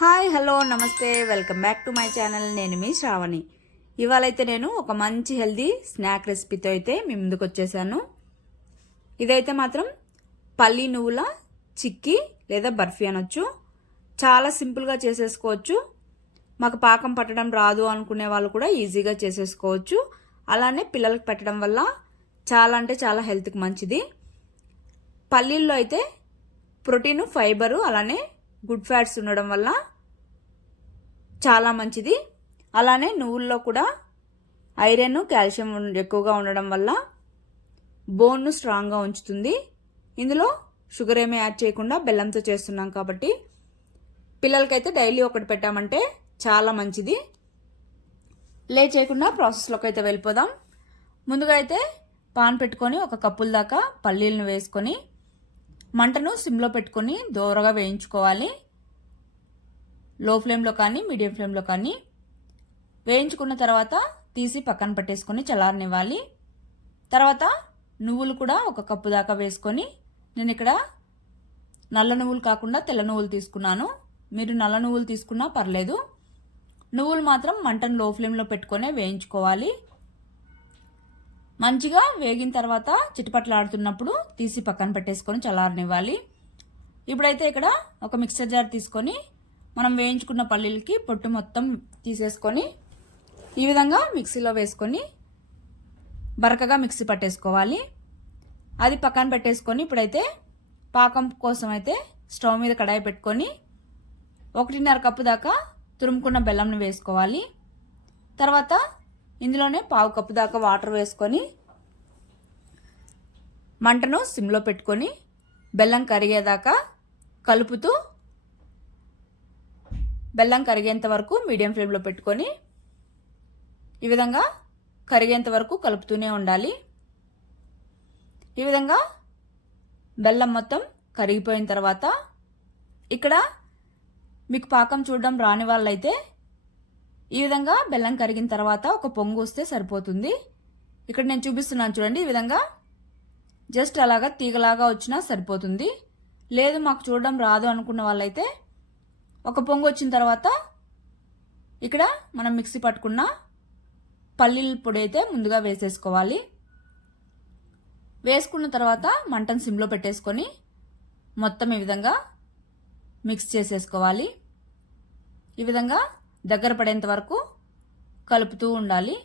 Hi hello namaste welcome back to my channel. నేను మీ శ్రావణి. ఇవాళైతే నేను ఒక మంచి హెల్దీ స్నాక్ రెసిపీతో అయితే మీ ముందుకు వచ్చేసాను. ఇదైతే మాత్రం పల్లి నువ్వుల చిక్కీ లేదా బర్ఫీ అనొచ్చు. చాలా సింపుల్గా చేసేసుకోవచ్చు. మాకు పాకం పట్టడం రాదు అనుకునే వాళ్ళు కూడా ఈజీగా చేసేసుకోవచ్చు. అలానే పిల్లలకు పెట్టడం వల్ల చాలా అంటే చాలా హెల్త్కి మంచిది. పల్లీల్లో అయితే ప్రోటీను ఫైబరు అలానే గుడ్ ఫ్యాట్స్ ఉండడం వల్ల చాలా మంచిది. అలానే నువ్వుల్లో కూడా ఐరన్ కాల్షియం ఎక్కువగా ఉండడం వల్ల బోన్ను స్ట్రాంగ్గా ఉంచుతుంది. ఇందులో షుగర్ ఏమీ యాడ్ చేయకుండా బెల్లంతో చేస్తున్నాం కాబట్టి పిల్లలకైతే డైలీ ఒకటి పెట్టామంటే చాలా మంచిది. లే చేయకుండా ప్రాసెస్లోకి అయితే వెళ్ళిపోదాం. ముందుగా అయితే పాన్ పెట్టుకొని ఒక కప్పుల దాకా పల్లీలను వేసుకొని మంటను సిమ్లో పెట్టుకొని దోరగా వేయించుకోవాలి. లో ఫ్లేమ్లో కానీ మీడియం ఫ్లేమ్లో కానీ వేయించుకున్న తర్వాత తీసి పక్కన పెట్టేసుకొని చల్లారనివ్వాలి. తర్వాత నువ్వులు కూడా ఒక కప్పు దాకా వేసుకొని నేను ఇక్కడ నల్ల నువ్వులు కాకుండా తెల్ల నువ్వులు తీసుకున్నాను. మీరు నల్ల నువ్వులు తీసుకున్నా పర్లేదు. నువ్వులు మాత్రం మంటను లో ఫ్లేమ్లో పెట్టుకొని వేయించుకోవాలి. మంచిగా వేగిన తర్వాత చిటపట్లాడుతున్నప్పుడు తీసి పక్కన పెట్టేసుకొని చల్లారనివ్వాలి. ఇప్పుడైతే ఇక్కడ ఒక మిక్సర్ జార్ తీసుకొని మనం వేయించుకున్న పల్లీలకి పొట్టు మొత్తం తీసేసుకొని ఈ విధంగా మిక్సీలో వేసుకొని బరకగా మిక్సీ పట్టేసుకోవాలి. అది పక్కన పెట్టేసుకొని ఇప్పుడైతే పాకం కోసం అయితే స్టవ్ మీద కడాయి పెట్టుకొని ఒకటిన్నర కప్పు దాకా తురుముకున్న బెల్లంని వేసుకోవాలి. తర్వాత ఇందులోనే పావు కప్పు దాకా వాటర్ వేసుకొని మంటను సిమ్లో పెట్టుకొని బెల్లం కరిగేదాకా కలుపుతూ బెల్లం కరిగేంత వరకు మీడియం ఫ్లేమ్లో పెట్టుకొని ఈ విధంగా కరిగేంత వరకు కలుపుతూనే ఉండాలి. ఈ విధంగా బెల్లం మొత్తం కరిగిపోయిన తర్వాత ఇక్కడ మీకు పాకం చూడడం రాని వాళ్ళైతే ఈ విధంగా బెల్లం కరిగిన తర్వాత ఒక పొంగు వస్తే సరిపోతుంది. ఇక్కడ నేను చూపిస్తున్నాను చూడండి ఈ విధంగా జస్ట్ అలాగా తీగలాగా వచ్చినా సరిపోతుంది. లేదు మాకు చూడడం రాదు అనుకున్న వాళ్ళైతే ఒక పొంగు వచ్చిన తర్వాత ఇక్కడ మనం మిక్సీ పట్టుకున్న పల్లీల పొడి అయితే ముందుగా వేసేసుకోవాలి. వేసుకున్న తర్వాత మంటను సిమ్లో పెట్టేసుకొని మొత్తం ఈ విధంగా మిక్స్ చేసేసుకోవాలి. ఈ విధంగా దగ్గర పడేంత వరకు కలుపుతూ ఉండాలి.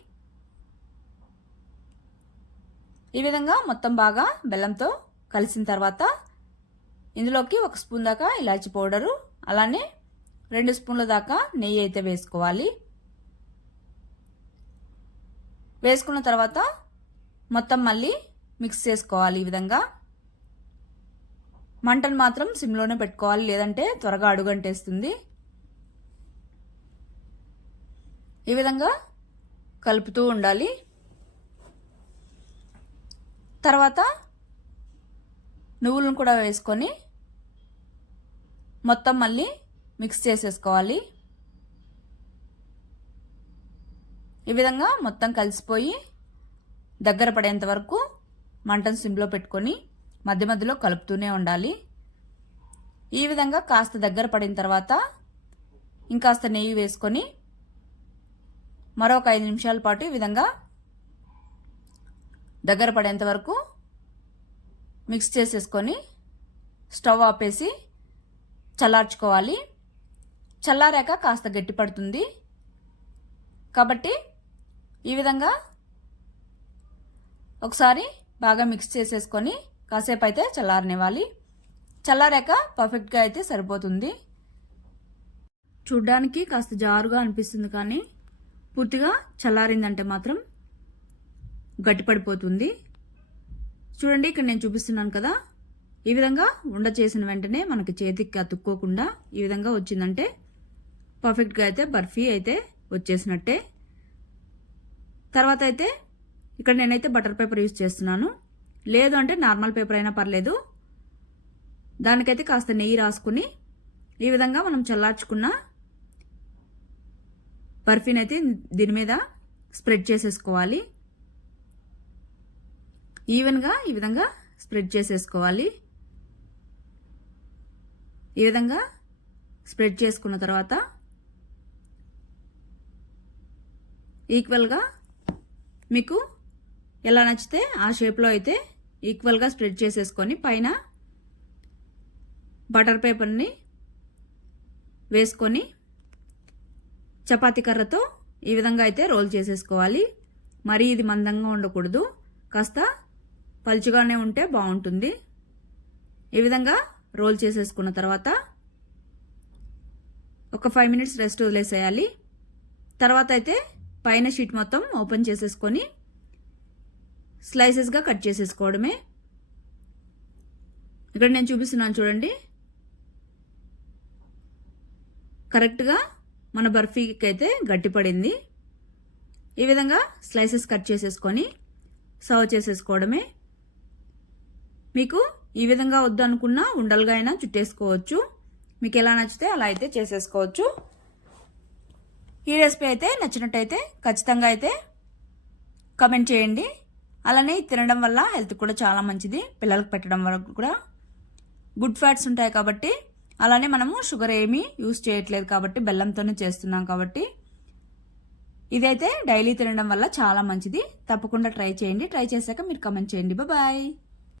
ఈ విధంగా మొత్తం బాగా బెల్లంతో కలిసిన తర్వాత ఇందులోకి ఒక స్పూన్ దాకా ఇలాచి పౌడరు అలానే రెండు స్పూన్ల దాకా నెయ్యి అయితే వేసుకోవాలి. వేసుకున్న తర్వాత మొత్తం మళ్ళీ మిక్స్ చేసుకోవాలి ఈ విధంగా. మంటను మాత్రం సిమ్లోనే పెట్టుకోవాలి లేదంటే త్వరగా అడుగంటేస్తుంది. ఈ విధంగా కలుపుతూ ఉండాలి. తర్వాత నువ్వులను కూడా వేసుకొని మొత్తం మళ్ళీ మిక్స్ చేసేసుకోవాలి. ఈ విధంగా మొత్తం కలిసిపోయి దగ్గర పడేంత వరకు మంటను సిమ్లో పెట్టుకొని మధ్య మధ్యలో కలుపుతూనే ఉండాలి. ఈ విధంగా కాస్త దగ్గర పడిన తర్వాత ఇంకాస్త నెయ్యి వేసుకొని మరొక ఐదు నిమిషాల పాటు ఈ విధంగా దగ్గర పడేంత వరకు మిక్స్ చేసేసుకొని స్టవ్ ఆపేసి చల్లార్చుకోవాలి. చల్లారాక కాస్త గట్టి పడుతుంది. కాబట్టి ఈ విధంగా ఒకసారి బాగా మిక్స్ చేసేసుకొని కాసేపు అయితే చల్లారనివ్వాలి. చల్లారాక పర్ఫెక్ట్గా అయితే సరిపోతుంది. చూడ్డానికి కాస్త జారుగా అనిపిస్తుంది కానీ పూర్తిగా చల్లారిందంటే మాత్రం గట్టిపడిపోతుంది. చూడండి ఇక్కడ నేను చూపిస్తున్నాను కదా. ఈ విధంగా ఉండ చేసిన వెంటనే మనకి చేతికి అతుక్కోకుండా ఈ విధంగా వచ్చిందంటే పర్ఫెక్ట్గా అయితే బర్ఫీ అయితే వచ్చేసినట్టే. తర్వాత అయితే ఇక్కడ నేనైతే బటర్ పేపర్ యూజ్ చేస్తున్నాను. లేదు అంటే నార్మల్ పేపర్ అయినా పర్లేదు. దానికైతే కాస్త నెయ్యి రాసుకుని ఈ విధంగా మనం చల్లార్చుకున్న బర్ఫీని అయితే దీని మీద స్ప్రెడ్ చేసేసుకోవాలి. ఈవెన్గా ఈ విధంగా స్ప్రెడ్ చేసేసుకోవాలి. ఈ విధంగా స్ప్రెడ్ చేసుకున్న తర్వాత ఈక్వల్గా మీకు ఎలా నచ్చితే ఆ షేప్లో అయితే ఈక్వల్గా స్ప్రెడ్ చేసేసుకొని పైన బటర్ పేపర్ని వేసుకొని చపాతీ కర్రతో ఈ విధంగా అయితే రోల్ చేసేసుకోవాలి. మరీ ఇది మందంగా ఉండకూడదు. కాస్త పలుచుగానే ఉంటే బాగుంటుంది. ఈ విధంగా రోల్ చేసేసుకున్న తర్వాత ఒక ఫైవ్ మినిట్స్ రెస్ట్ వదిలేసేయాలి. తర్వాత అయితే పైన షీట్ మొత్తం ఓపెన్ చేసేసుకొని స్లైసెస్గా కట్ చేసేసుకోవడమే. ఇక్కడ నేను చూపిస్తున్నాను చూడండి. కరెక్ట్గా మన బర్ఫీకి అయితే గట్టిపడింది. ఈ విధంగా స్లైసెస్ కట్ చేసేసుకొని సర్వ్ చేసేసుకోవడమే. మీకు ఈ విధంగా వద్దనుకున్న ఉండలుగా అయినా చుట్టేసుకోవచ్చు. మీకు ఎలా నచ్చితే అలా అయితే చేసేసుకోవచ్చు. ఈ రెసిపీ అయితే నచ్చినట్టయితే ఖచ్చితంగా అయితే కమెంట్ చేయండి. అలానే తినడం వల్ల హెల్త్ కూడా చాలా మంచిది. పిల్లలకు పెట్టడం వరకు కూడా. గుడ్ ఫ్యాట్స్ ఉంటాయి కాబట్టి అలానే మనము షుగర్ ఏమీ యూస్ చేయట్లేదు కాబట్టి బెల్లంతోనే చేస్తున్నాం కాబట్టి ఇదైతే డైలీ తినడం వల్ల చాలా మంచిది. తప్పకుండా ట్రై చేయండి. ట్రై చేశాక మీరు కమెంట్ చేయండి. బాయ్